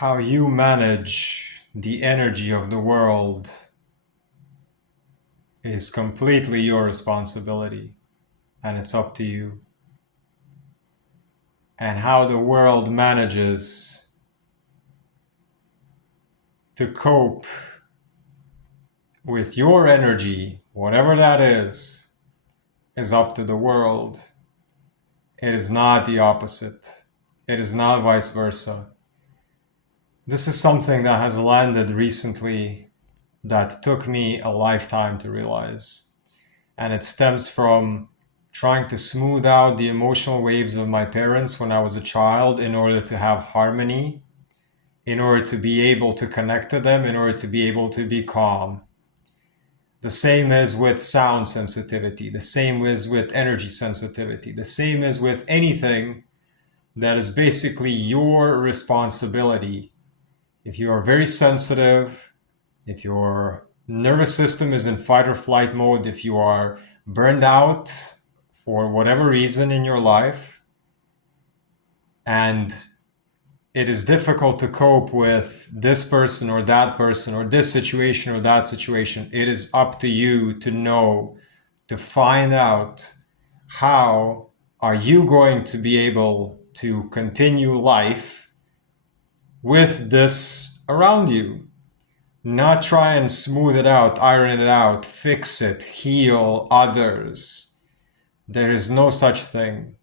How you manage the energy of the world is completely your responsibility, and it's up to you. And how the world manages to cope with your energy, whatever that is up to the world. It is not the opposite. It is not vice versa. This is something that has landed recently that took me a lifetime to realize. And it stems from trying to smooth out the emotional waves of my parents when I was a child in order to have harmony, in order to be able to connect to them, in order to be able to be calm. The same is with sound sensitivity. The same is with energy sensitivity. The same is with anything that is basically your responsibility. If you are very sensitive, if your nervous system is in fight or flight mode, if you are burned out for whatever reason in your life, and it is difficult to cope with this person or this situation or that situation, it is up to you to know, to find out how are you going to be able to continue life with this around you. Not try and smooth it out, iron it out, fix it, heal others. There is no such thing.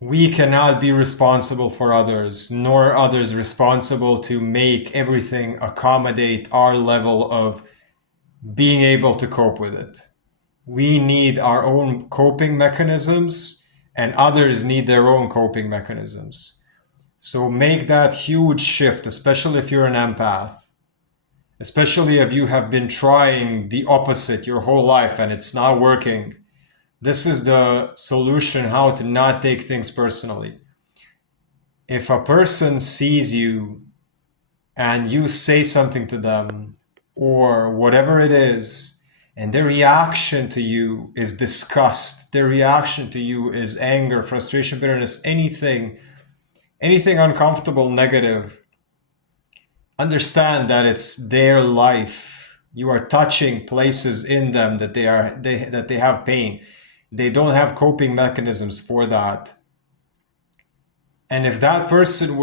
We cannot be responsible for others, nor others responsible to make everything accommodate our level of being able to cope with it. We need our own coping mechanisms, and others need their own coping mechanisms. So make that huge shift, especially if you're an empath, especially if you have been trying the opposite your whole life and it's not working. This is the solution, how to not take things personally. If a person sees you and you say something to them or whatever it is, and their reaction to you is disgust, their reaction to you is anger, frustration, bitterness, anything uncomfortable, negative, understand that it's their life. You are touching places in them that they have pain. They don't have coping mechanisms for that. And if that person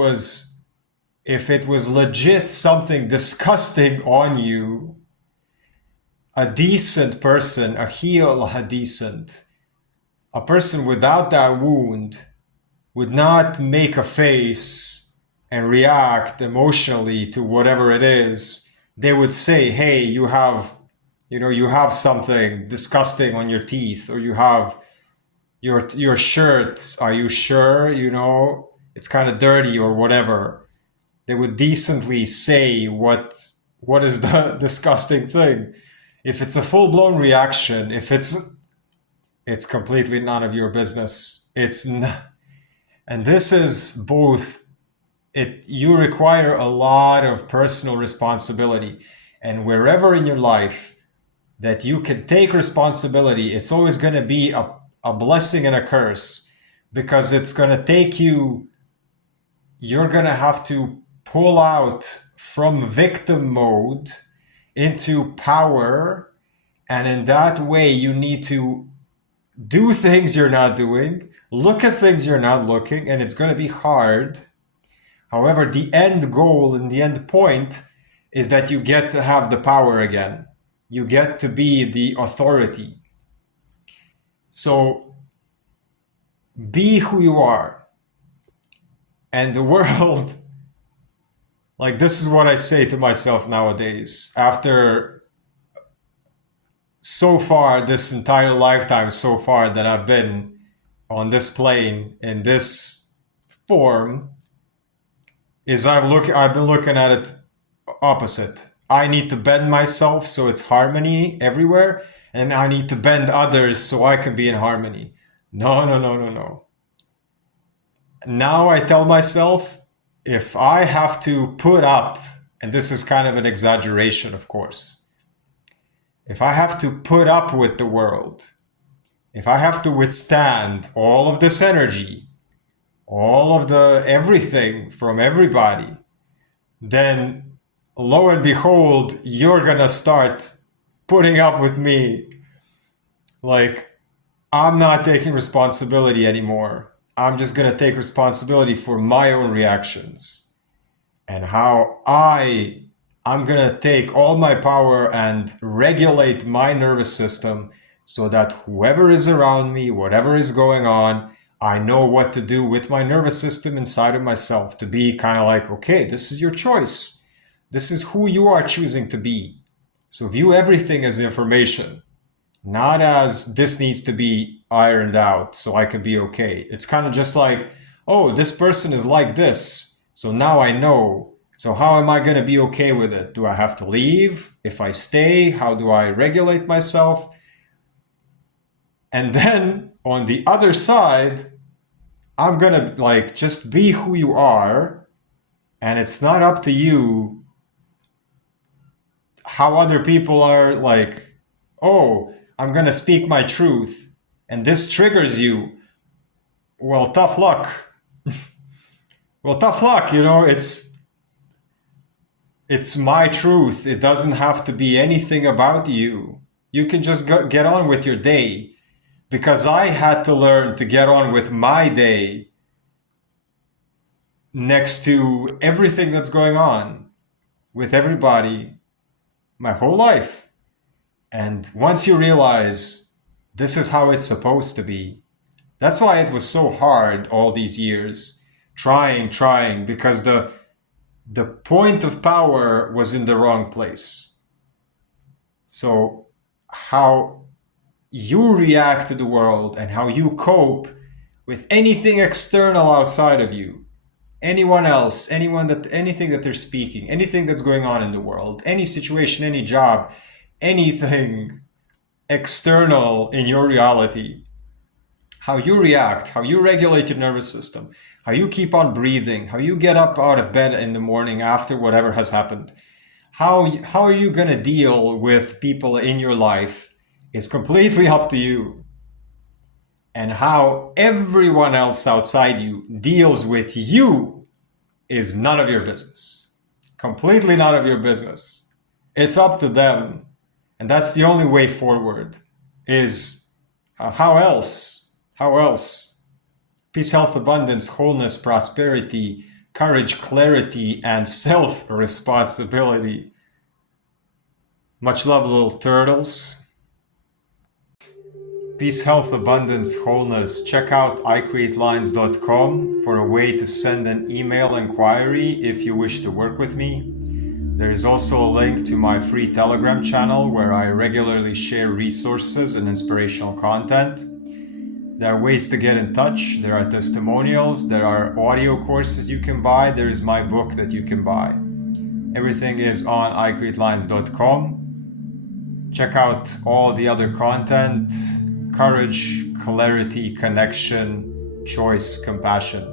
if it was legit something disgusting on you, a decent person, a person without that wound would not make a face and react emotionally to whatever it is. They would say, hey, you have something disgusting on your teeth, or you have your shirt, are you sure? It's kind of dirty or whatever. They would decently say what is the disgusting thing. If it's a full-blown reaction, if it's completely none of your business. It's not, and this is both, you require a lot of personal responsibility. And wherever in your life that you can take responsibility, it's always going to be a blessing and a curse, because it's going to take you're going to have to pull out from victim mode into power. And in that way, you need to do things you're not doing, look at things you're not looking, and it's going to be hard. However, the end goal and the end point is that you get to have the power again. You get to be the authority. So be who you are. And the world, like, this is what I say to myself nowadays. After so far, this entire lifetime so far that I've been on this plane in this form, is I've been looking at it opposite. I need to bend myself so it's harmony everywhere, and I need to bend others so I can be in harmony. No, no, no, no, no. Now I tell myself, if I have to put up, and this is kind of an exaggeration, of course, if I have to put up with the world, if I have to withstand all of this energy, all of the everything from everybody, then lo and behold, you're gonna start putting up with me. Like, I'm not taking responsibility anymore. I'm just gonna take responsibility for my own reactions and how I'm gonna take all my power and regulate my nervous system so that whoever is around me, whatever is going on, I know what to do with my nervous system inside of myself to be kind of like, okay, this is your choice. This is who you are choosing to be. So view everything as information, not as this needs to be ironed out so I can be okay. It's kind of just like, oh, this person is like this. So now I know. So how am I going to be okay with it? Do I have to leave? If I stay, how do I regulate myself? And then on the other side, I'm going to like just be who you are. And it's not up to you how other people are like, oh, I'm going to speak my truth and this triggers you. Well, tough luck. Well, tough luck, it's my truth. It doesn't have to be anything about you. You can just get on with your day, because I had to learn to get on with my day next to everything that's going on with everybody my whole life. And once you realize this is how it's supposed to be, that's why it was so hard all these years, trying, because the point of power was in the wrong place. So how you react to the world and how you cope with anything external outside of you, anyone else, anything that they're speaking, anything that's going on in the world, any situation, any job, anything external in your reality, how you react, how you regulate your nervous system, how you keep on breathing, how you get up out of bed in the morning after whatever has happened, how are you going to deal with people in your life is completely up to you. And how everyone else outside you deals with you is none of your business. Completely none of your business. It's up to them. And that's the only way forward is how else? How else? Peace, health, abundance, wholeness, prosperity, courage, clarity, and self-responsibility. Much love, little turtles. Peace, health, abundance, wholeness. Check out icreatelines.com for a way to send an email inquiry if you wish to work with me. There is also a link to my free Telegram channel where I regularly share resources and inspirational content. There are ways to get in touch. There are testimonials. There are audio courses you can buy. There is my book that you can buy. Everything is on icreatelines.com. Check out all the other content. Courage, clarity, connection, choice, compassion.